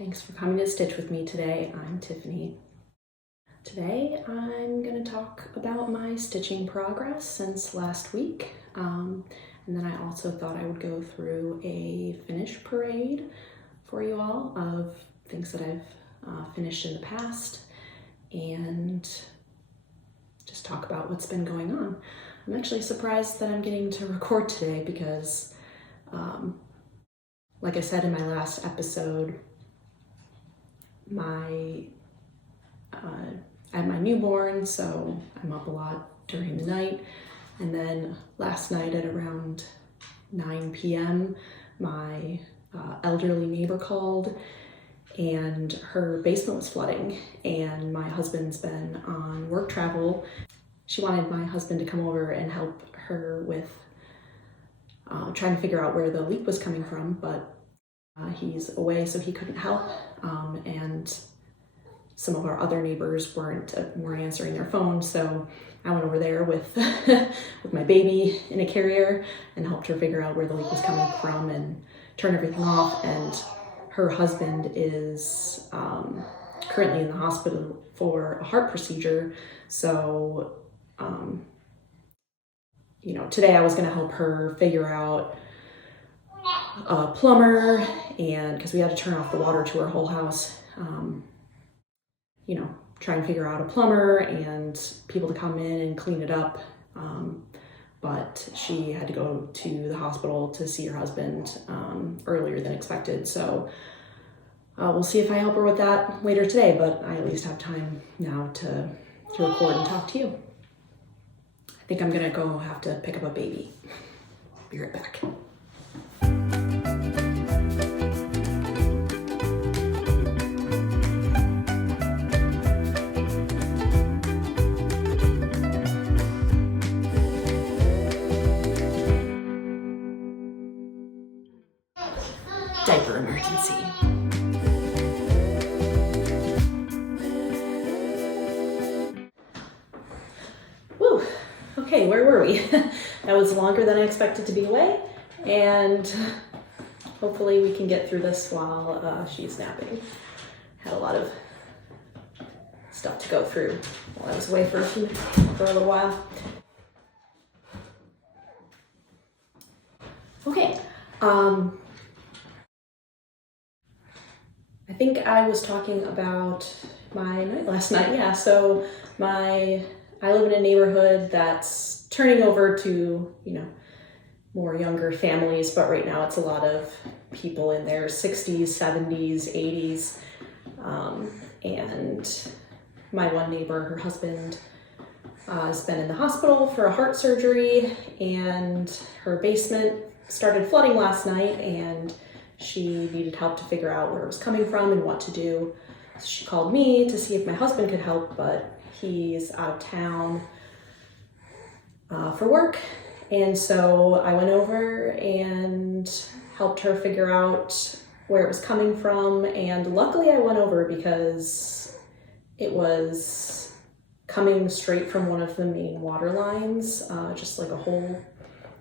Thanks for coming to stitch with me today. I'm Tiffany. Today I'm going to talk about my stitching progress since last week. And then I also thought I would go through a finish parade for you all of things that I've finished in the past and just talk about what's been going on. I'm actually surprised that I'm getting to record today because like I said in my last episode, I had my newborn, so I'm up a lot during the night. And then last night at around 9 p.m., my elderly neighbor called and her basement was flooding, and my husband's been on work travel. She wanted my husband to come over and help her with trying to figure out where the leak was coming from, but he's away, so he couldn't help. And some of our other neighbors weren't answering their phones, so I went over there with with my baby in a carrier and helped her figure out where the leak was coming from and turn everything off. And her husband is currently in the hospital for a heart procedure, so today I was going to help her figure out a plumber, and because we had to turn off the water to our whole house, try and figure out a plumber and people to come in and clean it up. But she had to go to the hospital to see her husband earlier than expected. So we'll see if I help her with that later today, but I at least have time now to record and talk to you. I think I'm gonna go have to pick up a baby. Be right back. Diaper emergency. Woo! Okay, where were we? That was longer than I expected to be away, and hopefully we can get through this while she's napping. Had a lot of stuff to go through while I was away for a little while. Okay. I think I was talking about my night last night. Yeah, so I live in a neighborhood that's turning over to, more younger families, but right now it's a lot of people in their 60s, 70s, 80s. And my one neighbor, her husband, has been in the hospital for a heart surgery, and her basement started flooding last night, and she needed help to figure out where it was coming from and what to do. So she called me to see if my husband could help, but he's out of town for work. And so I went over and helped her figure out where it was coming from. And luckily I went over because it was coming straight from one of the main water lines, just like a hole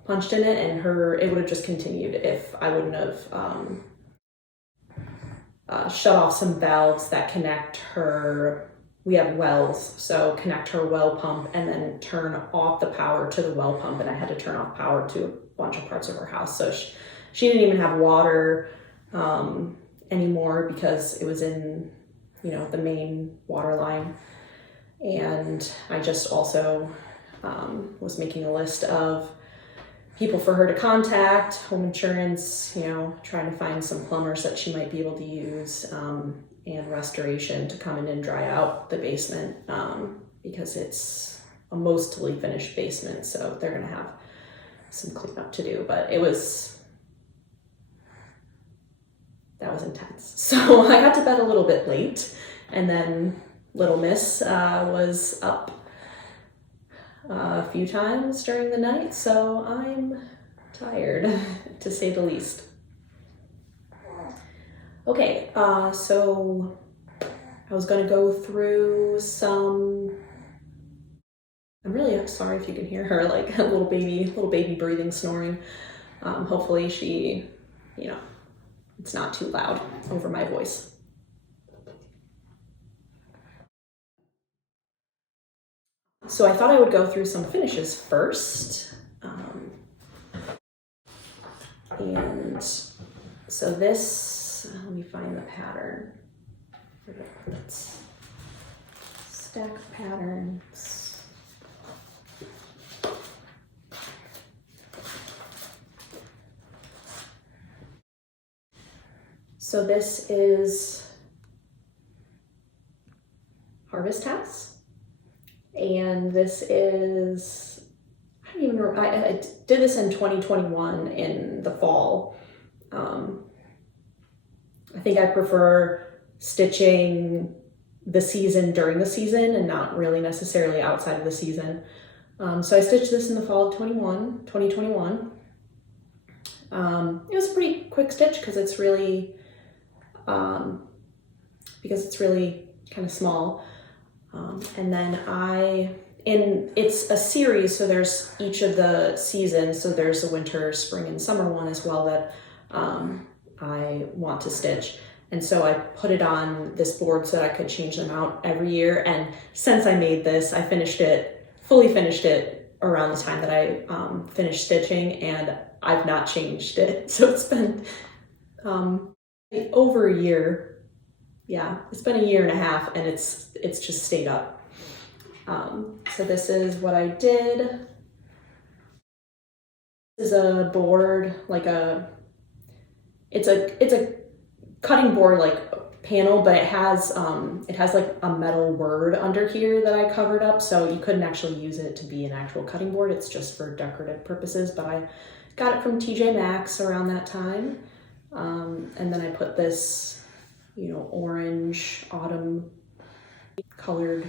punched in it, and it would have just continued if I wouldn't have shut off some valves that connect her. We have wells, so connect her well pump and then turn off the power to the well pump, and I had to turn off power to a bunch of parts of her house. So she didn't even have water anymore because it was in the main water line. And I just also was making a list of people for her to contact, home insurance, trying to find some plumbers that she might be able to use, and restoration to come in and dry out the basement, because it's a mostly finished basement, so they're gonna have some cleanup to do, but that was intense. So I got to bed a little bit late, and then little miss was up a few times during the night, so I'm tired, to say the least. Okay, so I was going to go through some. I'm really sorry if you can hear her, like a little baby breathing, snoring. Hopefully she, it's not too loud over my voice. So I thought I would go through some finishes first. And so this, let me find the pattern. Let's stack of patterns. So this is Harvest House. And this is, I don't even remember, I did this in 2021 in the fall. I think I prefer stitching the season during the season and not really necessarily outside of the season. So I stitched this in the fall of 2021. It was a pretty quick stitch because it's really kind of small. And then it's a series, so there's each of the seasons. So there's a winter, spring, and summer one as well that I want to stitch. And so I put it on this board so that I could change them out every year. And since I made this, I fully finished it around the time that I finished stitching, and I've not changed it. So it's been over a year. Yeah, it's been a year and a half, and it's just stayed up. So this is what I did. This is a board, it's a cutting board like panel, but it has like a metal word under here that I covered up, so you couldn't actually use it to be an actual cutting board. It's just for decorative purposes, but I got it from TJ Maxx around that time. And then I put this, orange autumn colored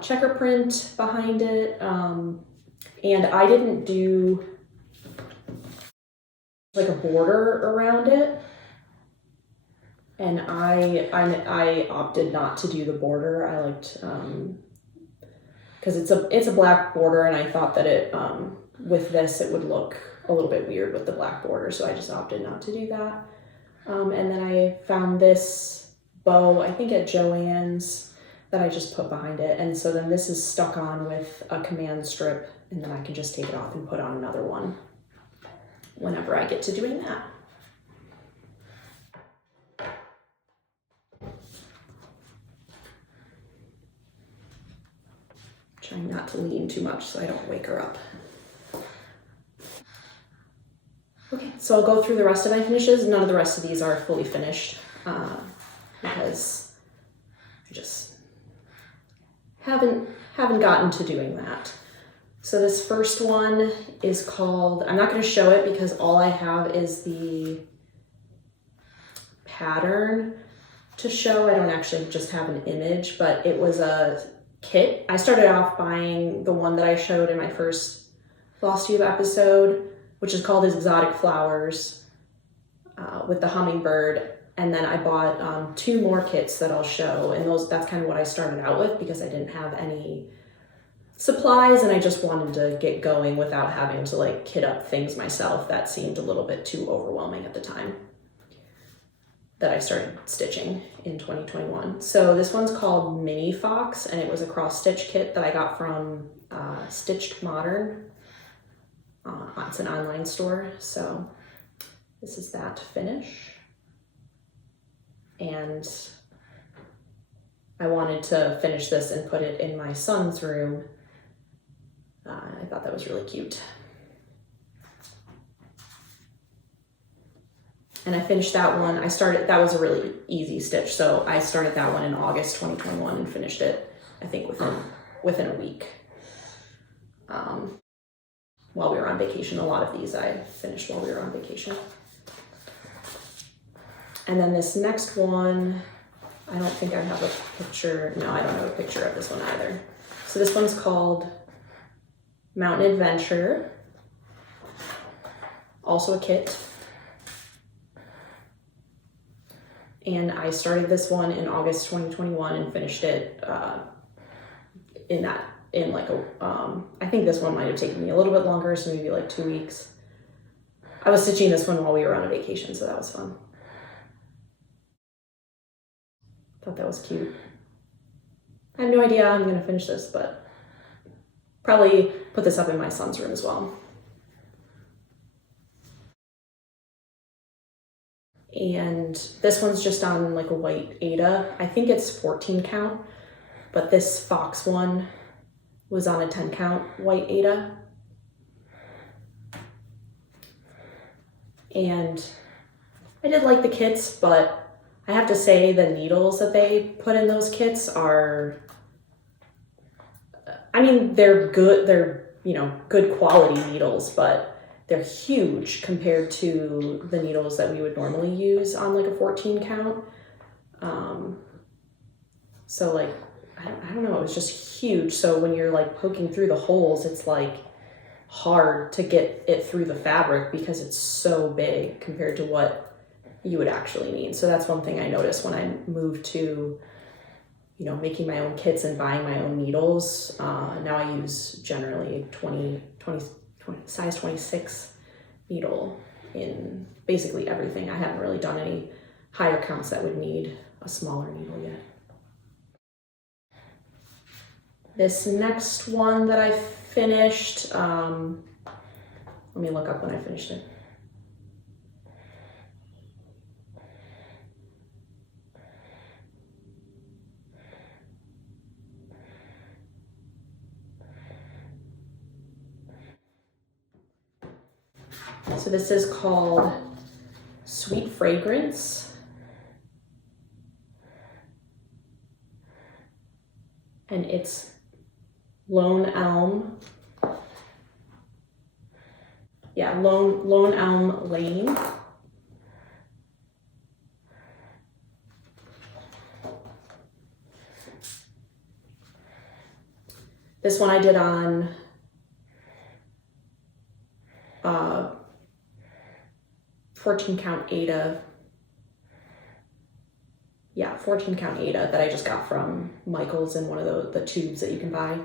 checker print behind it. And I didn't do like a border around it. And I opted not to do the border. I liked, because it's a black border, and I thought that it, with this, it would look a little bit weird with the black border. So I just opted not to do that. And then I found this bow, I think at Joann's, that I just put behind it. And so then this is stuck on with a command strip, and then I can just take it off and put on another one whenever I get to doing that. Trying not to lean too much so I don't wake her up. Okay, so I'll go through the rest of my finishes. None of the rest of these are fully finished because I just haven't gotten to doing that. So this first one is called, I'm not going to show it because all I have is the pattern to show. I don't actually just have an image, but it was a kit. I started off buying the one that I showed in my first Flosstube episode, which is called Exotic Flowers with the hummingbird. And then I bought 2 more kits that I'll show. And that's kind of what I started out with because I didn't have any supplies and I just wanted to get going without having to kit up things myself. That seemed a little bit too overwhelming at the time that I started stitching in 2021. So this one's called Mini Fox, and it was a cross stitch kit that I got from Stitched Modern. It's an online store. So this is that finish. And I wanted to finish this and put it in my son's room. I thought that was really cute. And I finished that one. That was a really easy stitch. So I started that one in August 2021 and finished it, I think, within a week. While we were on vacation. A lot of these I finished while we were on vacation. And then this next one, I don't think I have a picture. No, I don't have a picture of this one either. So this one's called Mountain Adventure. Also a kit. And I started this one in August 2021 and finished it I think this one might have taken me a little bit longer, so maybe 2 weeks. I was stitching this one while we were on a vacation, so that was fun. Thought that was cute. I have no idea how I'm gonna finish this, but probably put this up in my son's room as well. And this one's just on like a white Ada. I think it's 14 count, but this fox one was on a 10 count white Ada. And I did like the kits, but I have to say the needles that they put in those kits are, I mean, they're good, they're, you know, good quality needles, but they're huge compared to the needles that we would normally use on like a 14 count. So like, I don't know, it was just huge. So when you're like poking through the holes, it's like hard to get it through the fabric because it's so big compared to what you would actually need. So that's one thing I noticed when I moved to, you know, making my own kits and buying my own needles. Now I use generally 20 size 26 needle in basically everything. I haven't really done any higher counts that would need a smaller needle yet. This next one that I finished, let me look up when I finished it. So this is called Sweet Fragrance. And it's Lone Elm. Yeah, Lone Elm Lane. This one I did on 14 count Ada. Yeah, 14 count Ada that I just got from Michael's in one of the tubes that you can buy.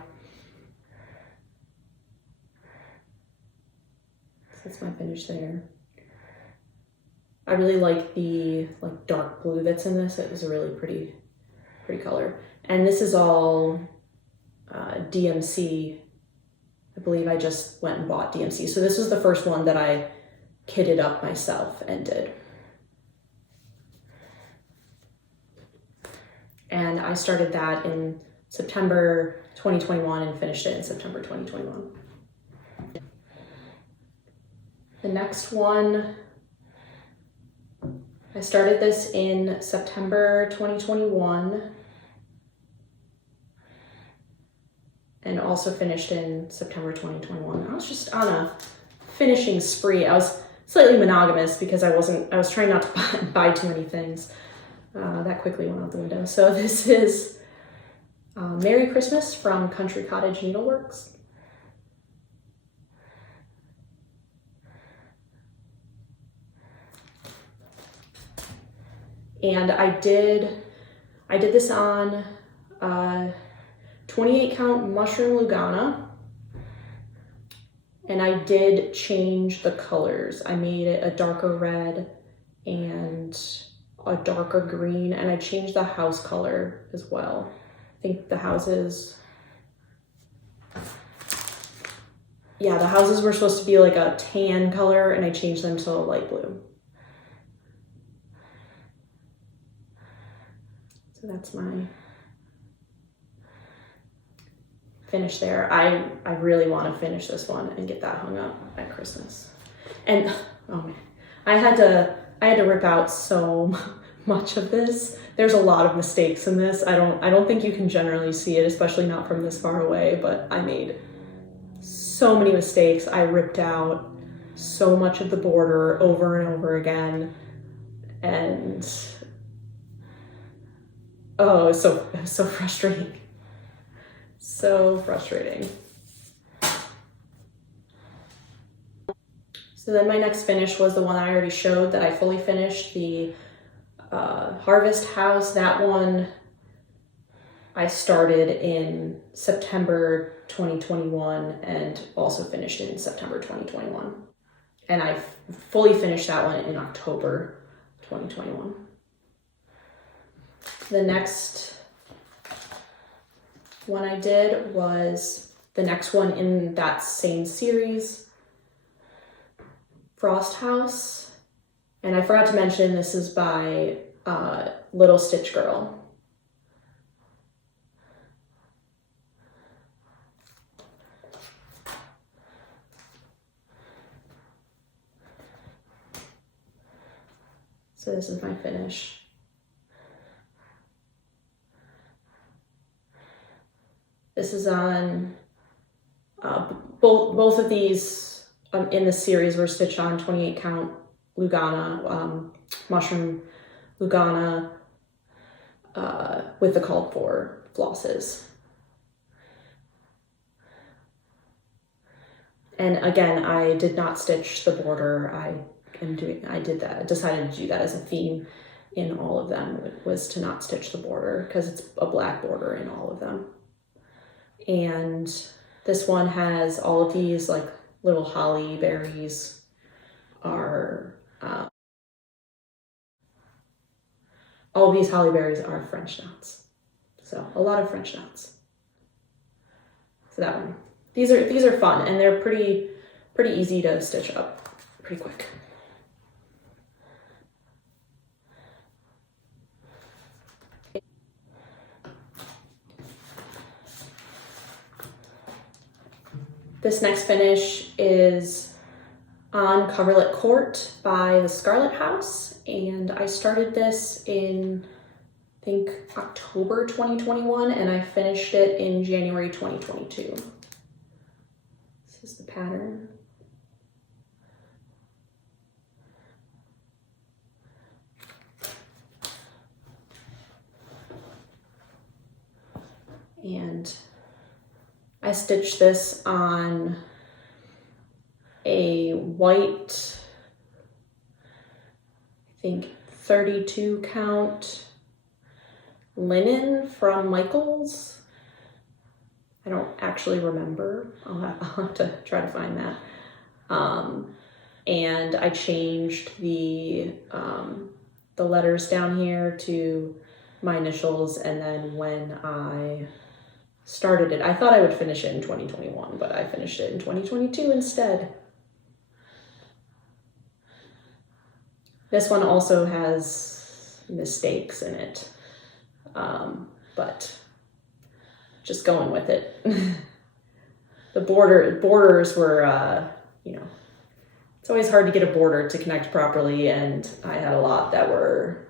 So that's my finish there. I really like the dark blue that's in this. It was a really pretty color. And this is all DMC. I believe I just went and bought DMC. So this was the first one that I kitted up myself and did. And I started that in September 2021 and finished it in September 2021. The next one, I started this in September 2021 and also finished in September 2021. I was just on a finishing spree. I was slightly monogamous because I was trying not to buy too many things. That quickly went out the window. So this is Merry Christmas from Country Cottage Needleworks. And I did this on 28 count mushroom Lugana. And I did change the colors. I made it a darker red and a darker green, and I changed the house color as well. I think the houses, yeah, the houses were supposed to be like a tan color, and I changed them to a light blue. So that's my finish there. I really want to finish this one and get that hung up at Christmas. And oh man, I had to rip out so much of this. There's a lot of mistakes in this. I don't think you can generally see it, especially not from this far away, but I made so many mistakes. I ripped out so much of the border over and over again. And oh, it was so frustrating. So frustrating. So then my next finish was the one I already showed that I fully finished, the Harvest House. That one I started in September 2021 and also finished in September 2021. And I fully finished that one in October 2021. The next one I did was the next one in that same series, Frost House. And I forgot to mention this is by Little Stitch Girl. So this is my finish. This is on, both of these in the series were stitched on 28 count Lugana, mushroom Lugana with the called for flosses. And again, I did not stitch the border. Decided to do that as a theme in all of them, was to not stitch the border because it's a black border in all of them. And this one has all of these like little holly berries are, all of these holly berries are French knots. So a lot of French knots. So that one. These are fun, and they're pretty easy to stitch up pretty quick. This next finish is on Coverlet Court by the Scarlet House, and I started this in, I think, October 2021, and I finished it in January 2022. This is the pattern. And I stitched this on a white, I think 32 count linen from Michaels. I don't actually remember. I'll have to try to find that. And I changed the letters down here to my initials, and then when I started it, I thought I would finish it in 2021, but I finished it in 2022 instead. This one also has mistakes in it, but just going with it. The borders were, it's always hard to get a border to connect properly, and I had a lot that were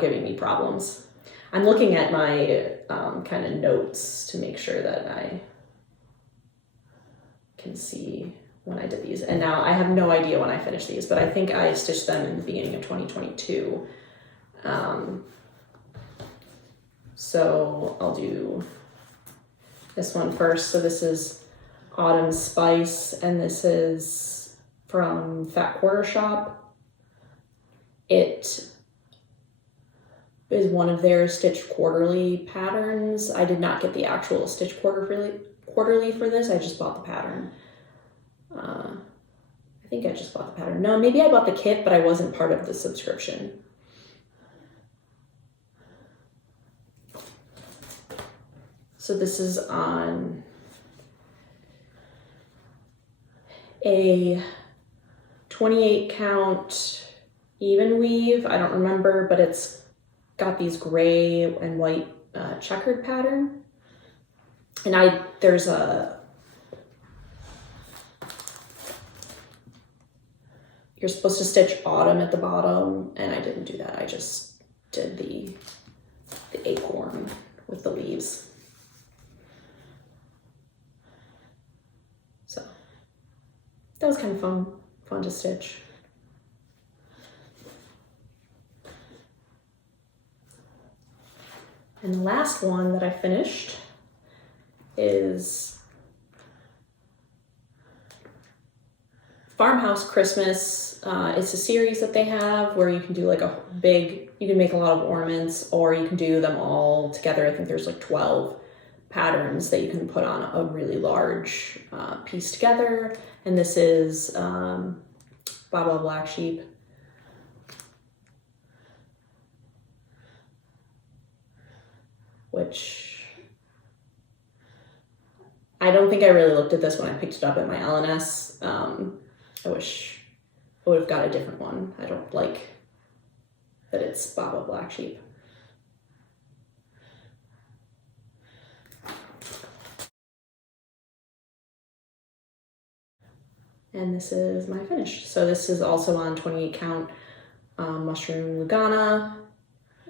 giving me problems. I'm looking at my kind of notes to make sure that I can see when I did these. And now I have no idea when I finished these, but I think I stitched them in the beginning of 2022. So I'll do this one first. So this is Autumn Spice, and this is from Fat Quarter Shop. It is one of their stitched quarterly patterns. I did not get the actual stitch quarterly for this. I just bought the pattern. I think I just bought the pattern. No, maybe I bought the kit, but I wasn't part of the subscription. So this is on a 28 count even weave. I don't remember, but it's got these gray and white checkered pattern. And there's you're supposed to stitch autumn at the bottom, and I didn't do that. I just did the acorn with the leaves. So that was kind of fun to stitch. And the last one that I finished is Farmhouse Christmas. It's a series that they have where you can do like you can make a lot of ornaments, or you can do them all together. I think there's like 12 patterns that you can put on a really large piece together. And this is Baba Black Sheep. Which don't think I really looked at this when I picked it up at my LNS. I wish I would have got a different one. I don't like that it's Baba Black Sheep. And this is my finish. So this is also on 28 count mushroom Lugana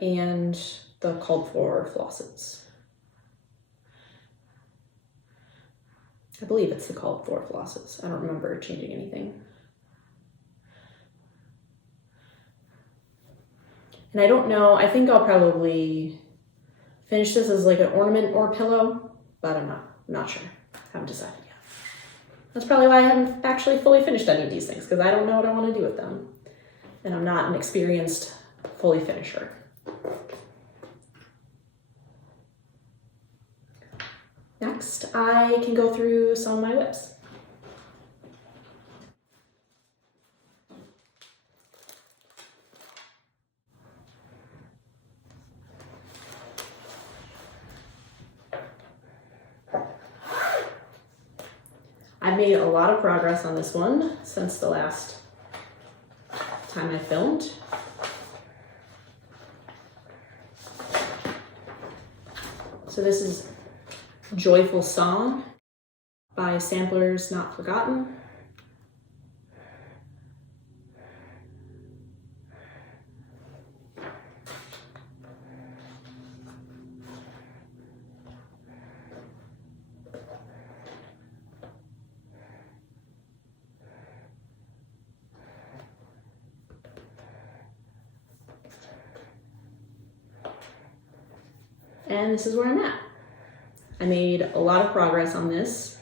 and the called for flosses. I believe it's the called for flosses. I don't remember changing anything. And I don't know, I think I'll probably finish this as like an ornament or pillow, but I'm not sure. Haven't decided yet. That's probably why I haven't actually fully finished any of these things, because I don't know what I want to do with them. And I'm not an experienced fully finisher. Next, I can go through some of my whips. I've made a lot of progress on this one since the last time I filmed. So this is Joyful Song by Samplers Not Forgotten. And this is where I'm at. I made a lot of progress on this.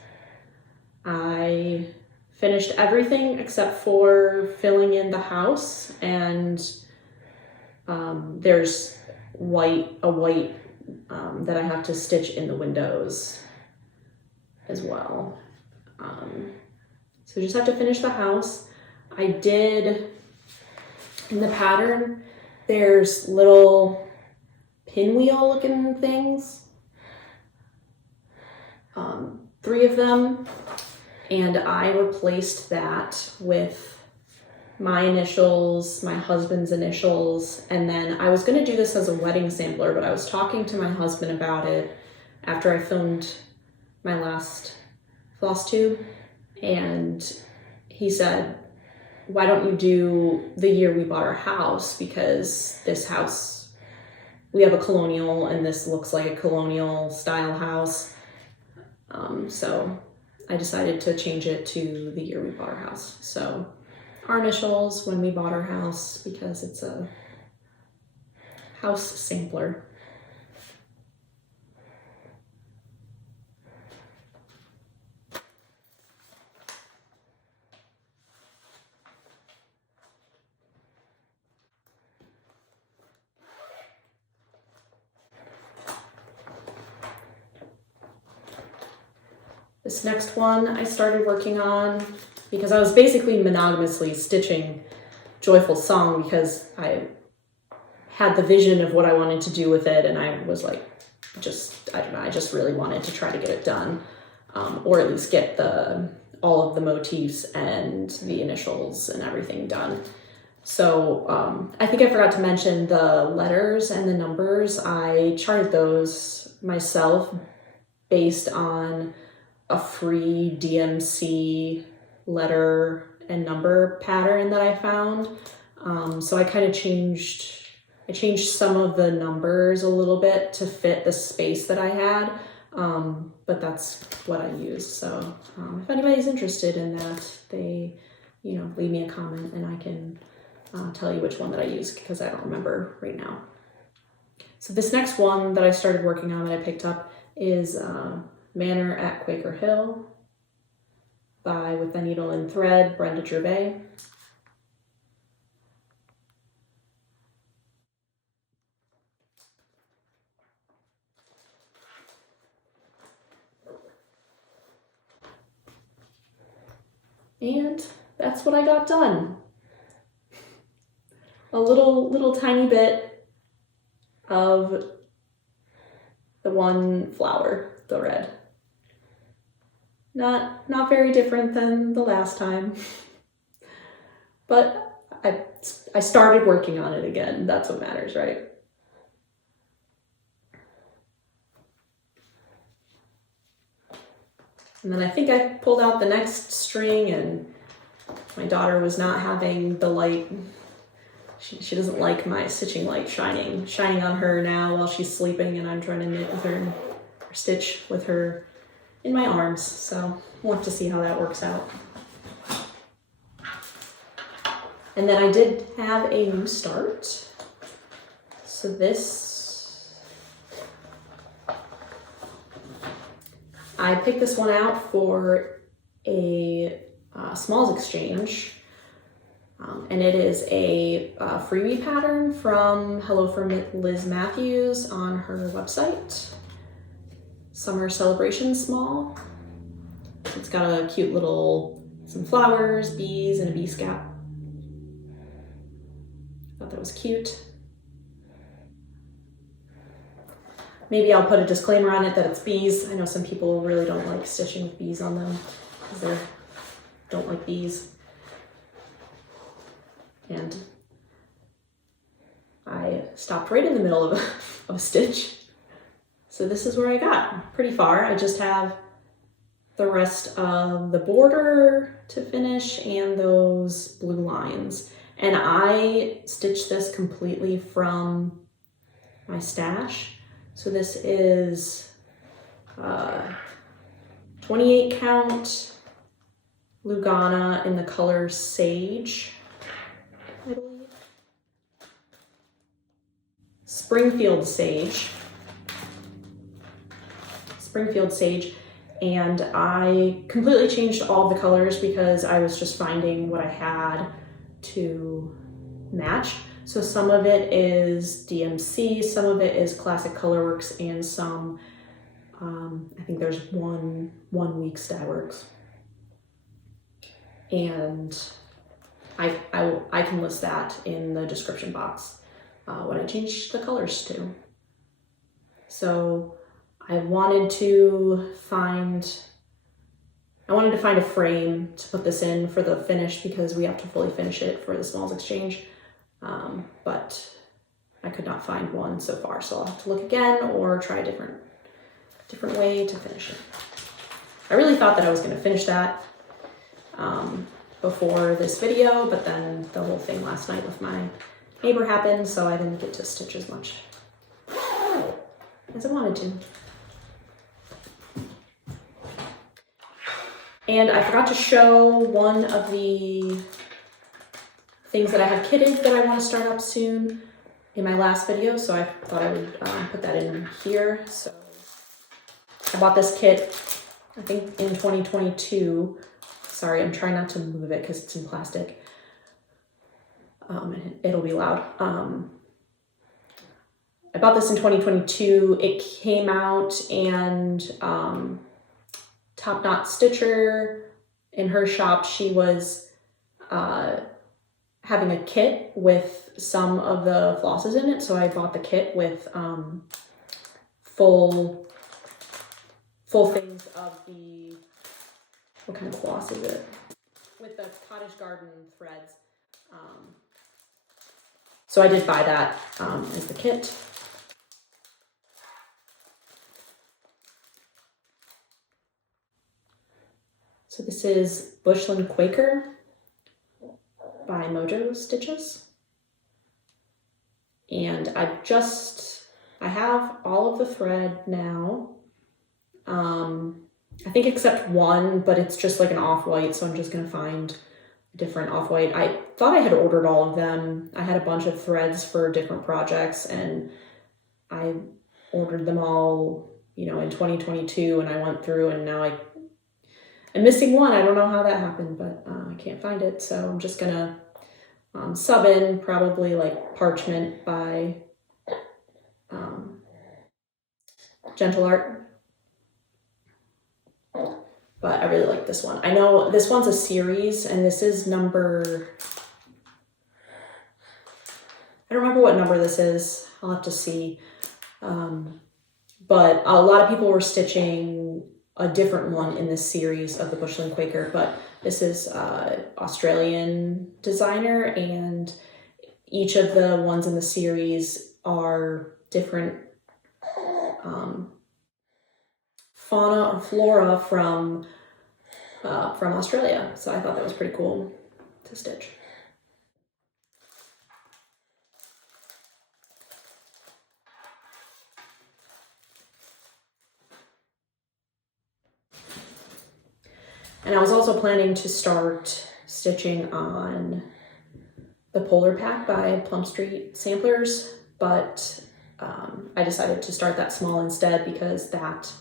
I finished everything except for filling in the house, and there's a white that I have to stitch in the windows as well. So just have to finish the house. I did, in the pattern, there's little pinwheel looking things, 3 of them, and I replaced that with my initials, my husband's initials, and then I was going to do this as a wedding sampler, but I was talking to my husband about it after I filmed my last floss tube, and he said, why don't you do the year we bought our house, because this house, we have a colonial and this looks like a colonial style house. So I decided to change it to the year we bought our house. So our initials when we bought our house, because it's a house sampler. This next one I started working on because I was basically monogamously stitching Joyful Song because I had the vision of what I wanted to do with it, and I was like, I don't know, I just really wanted to try to get it done, or at least get all of the motifs and the initials and everything done. So I think I forgot to mention the letters and the numbers. I charted those myself based on a free DMC letter and number pattern that I found. So I kind of changed some of the numbers a little bit to fit the space that I had, but that's what I used. So if anybody's interested in that, they, leave me a comment and I can tell you which one that I used, because I don't remember right now. So this next one that I started working on that I picked up is Manor at Quaker Hill by With the Needle and Thread, Brenda Gervais. And that's what I got done. A little tiny bit of the one flower, the red. not very different than the last time. But I started working on it again. That's what matters, right? And then I think I pulled out the next string, and my daughter was not having the light. She doesn't like my stitching light shining on her now while she's sleeping, and I'm trying to knit with her or stitch with her in my arms. So we'll have to see how that works out. And then I did have a new start. So I picked this one out for a smalls exchange. And it is a freebie pattern from Hello from Liz Mathews on her website. Summer Celebration Small. It's got a cute some flowers, bees, and a bee scout. Thought that was cute. Maybe I'll put a disclaimer on it that it's bees. I know some people really don't like stitching with bees on them because they don't like bees. And I stopped right in the middle of a stitch. So this is where I got pretty far. I just have the rest of the border to finish and those blue lines. And I stitched this completely from my stash. So this is 28 count Lugana in the color Sage, I believe. Springfield Sage. And I completely changed all the colors because I was just finding what I had to match. So some of it is DMC, some of it is Classic Colorworks, and some, I think there's one week Statworks. And I can list that in the description box, what I changed the colors to. So I wanted to find a frame to put this in for the finish because we have to fully finish it for the smalls exchange. But I could not find one so far, so I'll have to look again or try a different way to finish it. I really thought that I was going to finish that before this video, but then the whole thing last night with my neighbor happened, so I didn't get to stitch as much as I wanted to. And I forgot to show one of the things that I have kitted that I want to start up soon in my last video, so I thought I would put that in here. So I bought this kit, I think in 2022. Sorry, I'm trying not to move it because it's in plastic. It'll be loud. I bought this in 2022. It came out, and Top Knot Stitcher in her shop, she was having a kit with some of the flosses in it. So I bought the kit with full things of the, what kind of floss is it? With the Cottage Garden threads. So I did buy that as the kit. So this is Bushland Quaker by Mojo Stitches. And I have all of the thread now. I think except one, but it's just like an off-white, so I'm just gonna find a different off-white. I thought I had ordered all of them. I had a bunch of threads for different projects, and I ordered them all, in 2022, and I went through, and now I'm missing one. I don't know how that happened, but I can't find it, so I'm just gonna sub in probably like Parchment by Gentle Art. But I really like this one. I know this one's a series, and this is number, I don't remember what number this is. I'll have to see. But a lot of people were stitching a different one in this series of the Bushland Quaker, but this is Australian designer, and each of the ones in the series are different fauna or flora from Australia. So I thought that was pretty cool to stitch. And I was also planning to start stitching on the Polar Pack by Plum Street Samplers, but I decided to start that small instead because that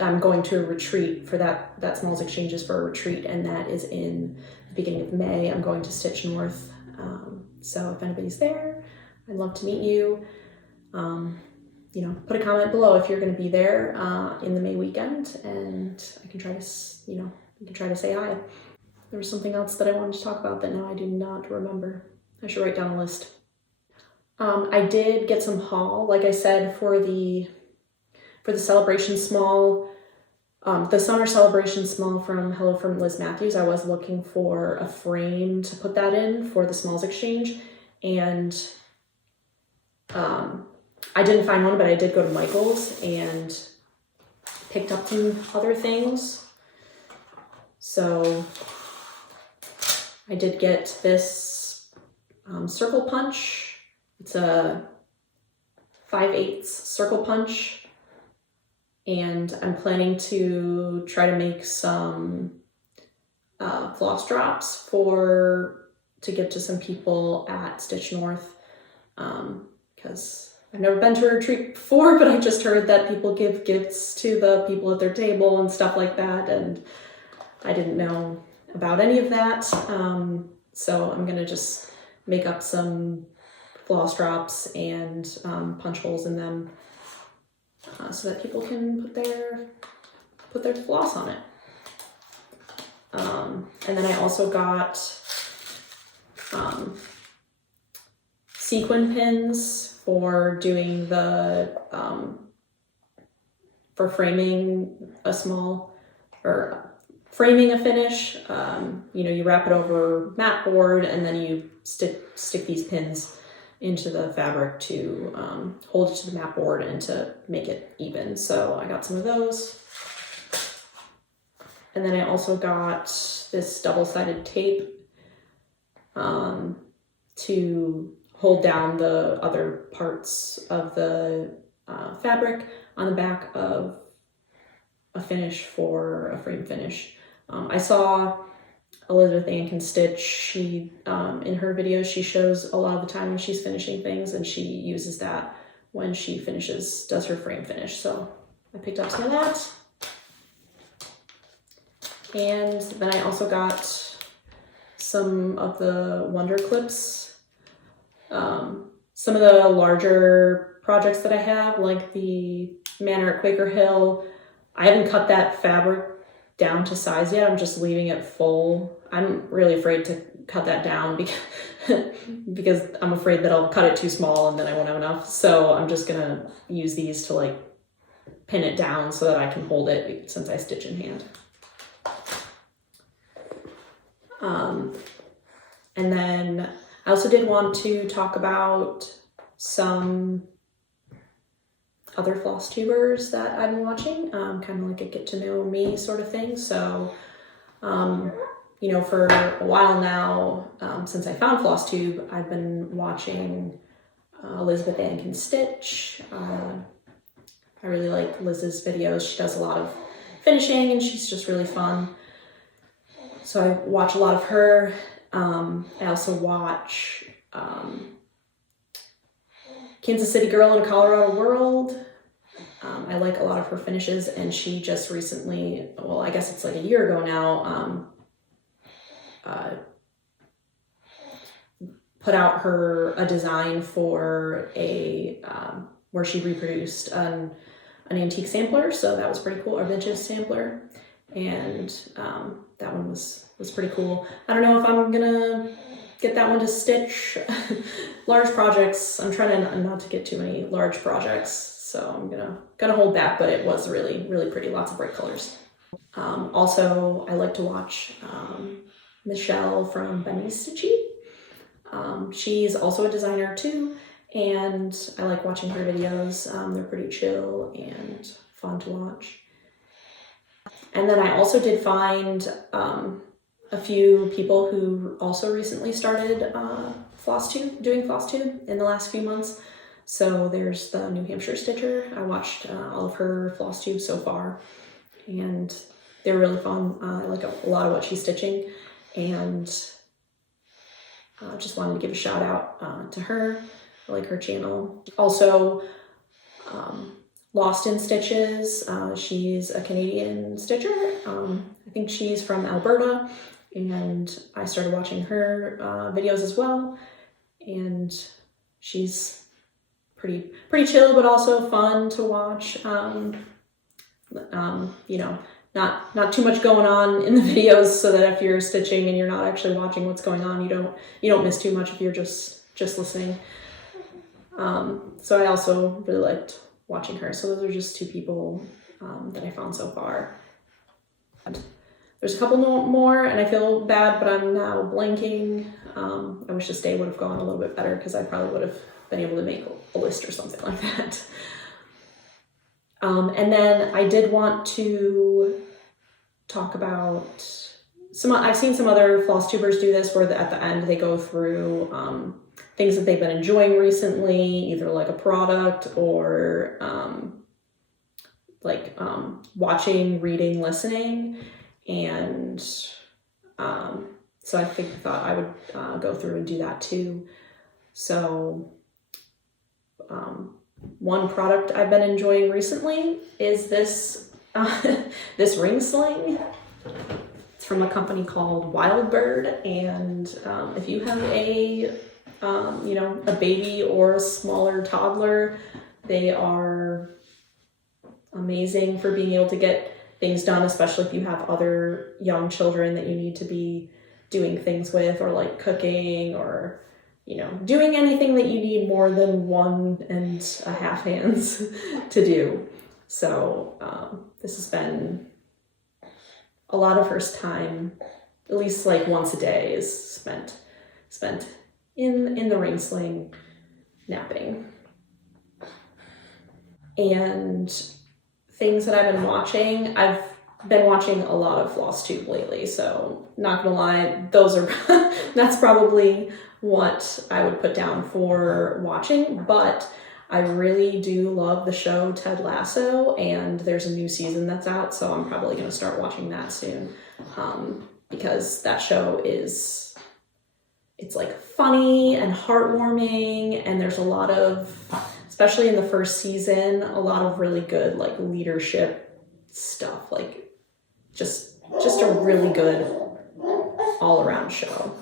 I'm going to a retreat for that Smalls Exchanges for a retreat, and that is in the beginning of May. I'm going to Stitch North. So if anybody's there, I'd love to meet you. You know, put a comment below if you're going to be there in the May weekend, and I can try to, you know, we can try to say hi. There was something else that I wanted to talk about that now I do not remember. I should write down a list. I did get some haul, like I said, for the celebration small, the summer celebration small from Hello from Liz Mathews. I was looking for a frame to put that in for the Smalls Exchange, and I didn't find one, but I did go to Michael's and picked up some other things. So I did get this circle punch. It's a 5/8 circle punch, and I'm planning to try to make some floss drops to give to some people at Stitch North, because I've never been to a retreat before, but I just heard that people give gifts to the people at their table and stuff like that, and I didn't know about any of that. So I'm gonna just make up some floss drops and punch holes in them so that people can put their floss on it. And then I also got sequin pins for doing the for framing a small, or framing a finish. You know, you wrap it over mat board and then you stick these pins into the fabric to hold it to the mat board and to make it even. So I got some of those. And then I also got this double-sided tape to hold down the other parts of the fabric on the back of a finish for a frame finish. I saw Elizabeth Ann Can Stitch. She, in her videos, she shows a lot of the time when she's finishing things, and she uses that when she does her frame finish. So I picked up some of that. And then I also got some of the Wonder Clips. Some of the larger projects that I have, like the Manor at Quaker Hill, I haven't cut that fabric down to size yet. I'm just leaving it full. I'm really afraid to cut that down because I'm afraid that I'll cut it too small and then I won't have enough. So I'm just gonna use these to like pin it down so that I can hold it since I stitch in hand. And then I also did want to talk about some other floss tubers that I've been watching, kind of like a get to know me sort of thing. So, you know, for a while now, since I found Flosstube, I've been watching Elizabeth Ann Can Stitch. I really like Liz's videos. She does a lot of finishing and she's just really fun. So I watch a lot of her. I also watch Kansas City Girl in a Colorado World. I like a lot of her finishes, and she just recently, well, I guess it's like a year ago now, put out a design for where she reproduced an antique sampler. So that was pretty cool, or vintage sampler. And that one was pretty cool. I don't know if I'm gonna get that one to stitch large projects. I'm trying to not to get too many large projects. so I'm gonna hold back, but it was really, really pretty, lots of bright colors. Also, I like to watch Michelle from Benny Stitchy. She's also a designer too, and I like watching her videos. They're pretty chill and fun to watch. And then I also did find a few people who also recently started doing Flosstube in the last few months. So there's the New Hampshire Stitcher. I watched all of her Flosstube so far, and they're really fun. I like a lot of what she's stitching, and just wanted to give a shout out to her. I like her channel. Also, Lost in Stitches. She's a Canadian stitcher. I think she's from Alberta, and I started watching her videos as well. And she's pretty chill, but also fun to watch. You know, not too much going on in the videos, so that if you're stitching and you're not actually watching what's going on, you don't miss too much if you're just listening. So I also really liked watching her. So those are just two people that I found so far. There's a couple more, and I feel bad, but I'm now blanking. I wish this day would have gone a little bit better, because I probably would have been able to make a list or something like that. And then I did want to talk about I've seen some other Flosstubers do this, where at the end they go through things that they've been enjoying recently, either like a product or watching, reading, listening. And so I thought I would go through and do that too. So one product I've been enjoying recently is this this ring sling. It's from a company called Wild Bird, and if you have a baby or a smaller toddler, they are amazing for being able to get things done, especially if you have other young children that you need to be doing things with, or like cooking, or doing anything that you need more than 1.5 hands to do. So this has been a lot of her time, at least like once a day, is spent in the ring sling napping. And things that I've been watching a lot of Flosstube lately, so not gonna lie, that's probably what I would put down for watching. But I really do love the show Ted Lasso, and there's a new season that's out, so I'm probably gonna start watching that soon, because that show it's like funny and heartwarming, and there's a lot of, especially in the first season, a lot of really good like leadership stuff, like just a really good all-around show.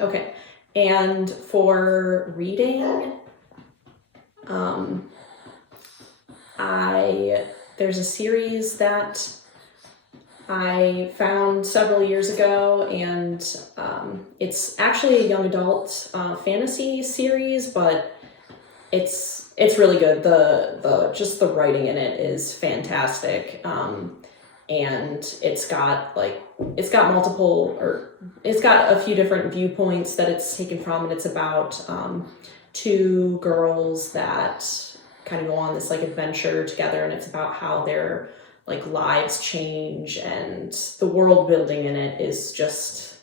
Okay, and for reading, there's a series that I found several years ago, and it's actually a young adult fantasy series, but it's really good. Just the writing in it is fantastic, and it's got a few different viewpoints that it's taken from, and it's about two girls that kind of go on this like adventure together, and it's about how their like lives change, and the world building in it is just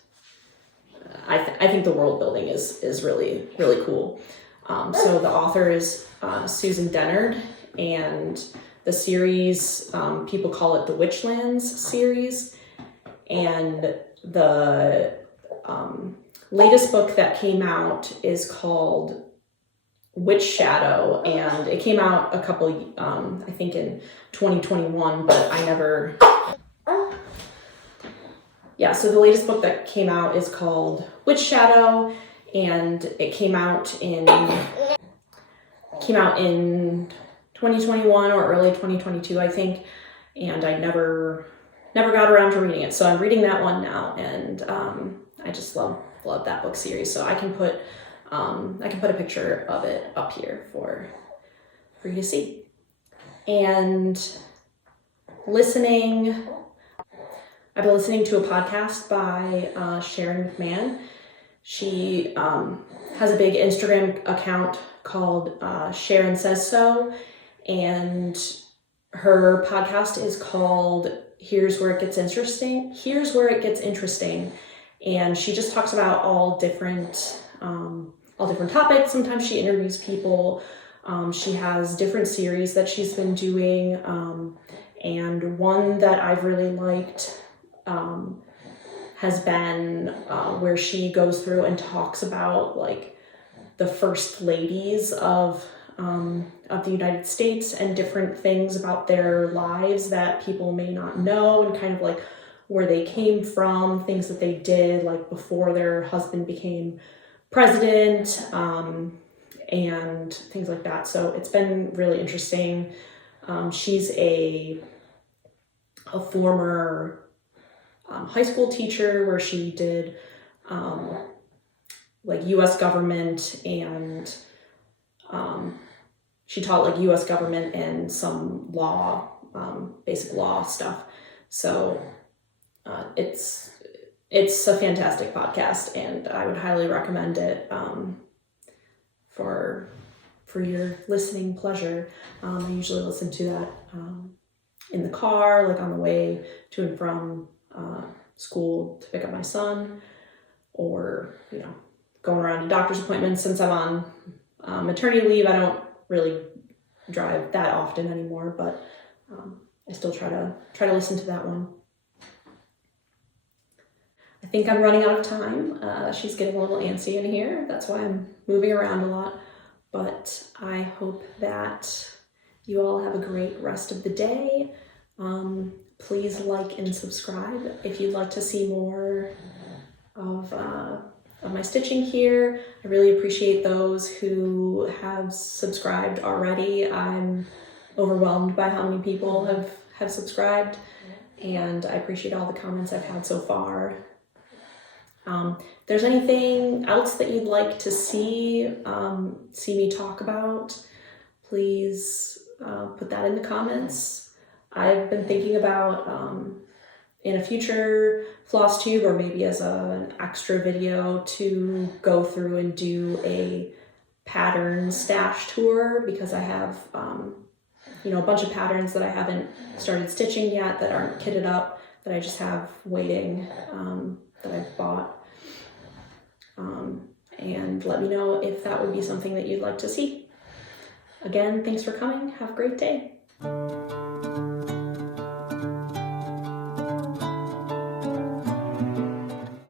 I think the world building is really, really cool. So the author is Susan Dennard, and the series, people call it the Witchlands series, and the latest book that came out is called Witch Shadow, and it came out a couple, I think in 2021, but I never, so the latest book that came out is called Witch Shadow, and it came out in 2021 or early 2022, I think. and I never got around to reading it. So I'm reading that one now, and I just love that book series. So I can put a picture of it up here for you to see. And I've been listening to a podcast by Sharon McMahon. She has a big Instagram account called Sharon Says So, and her podcast is called Here's Where It Gets Interesting. And she just talks about all different topics. Sometimes she interviews people. She has different series that she's been doing. And one that I've really liked has been where she goes through and talks about like the first ladies of the United States and different things about their lives that people may not know, and kind of like where they came from, things that they did like before their husband became president, and things like that. So it's been really interesting. She's a former high school teacher where she did like U.S. government, and she taught like U.S. government and some law, basic law stuff. So it's a fantastic podcast, and I would highly recommend it for your listening pleasure. I usually listen to that in the car, like on the way to and from school to pick up my son, or going around to doctor's appointments. Since I'm on maternity leave, I don't really drive that often anymore, but I still try to listen to that one. I think I'm running out of time. She's getting a little antsy in here. That's why I'm moving around a lot. But I hope that you all have a great rest of the day. Please like and subscribe if you'd like to see more of my stitching here. I really appreciate those who have subscribed already. I'm overwhelmed by how many people have subscribed, and I appreciate all the comments I've had so far. If there's anything else that you'd like to see me talk about, please put that in the comments. I've been thinking about in a future Flosstube, or maybe as an extra video, to go through and do a pattern stash tour, because I have a bunch of patterns that I haven't started stitching yet, that aren't kitted up, that I just have waiting, that I've bought. And let me know if that would be something that you'd like to see. Again, thanks for coming. Have a great day.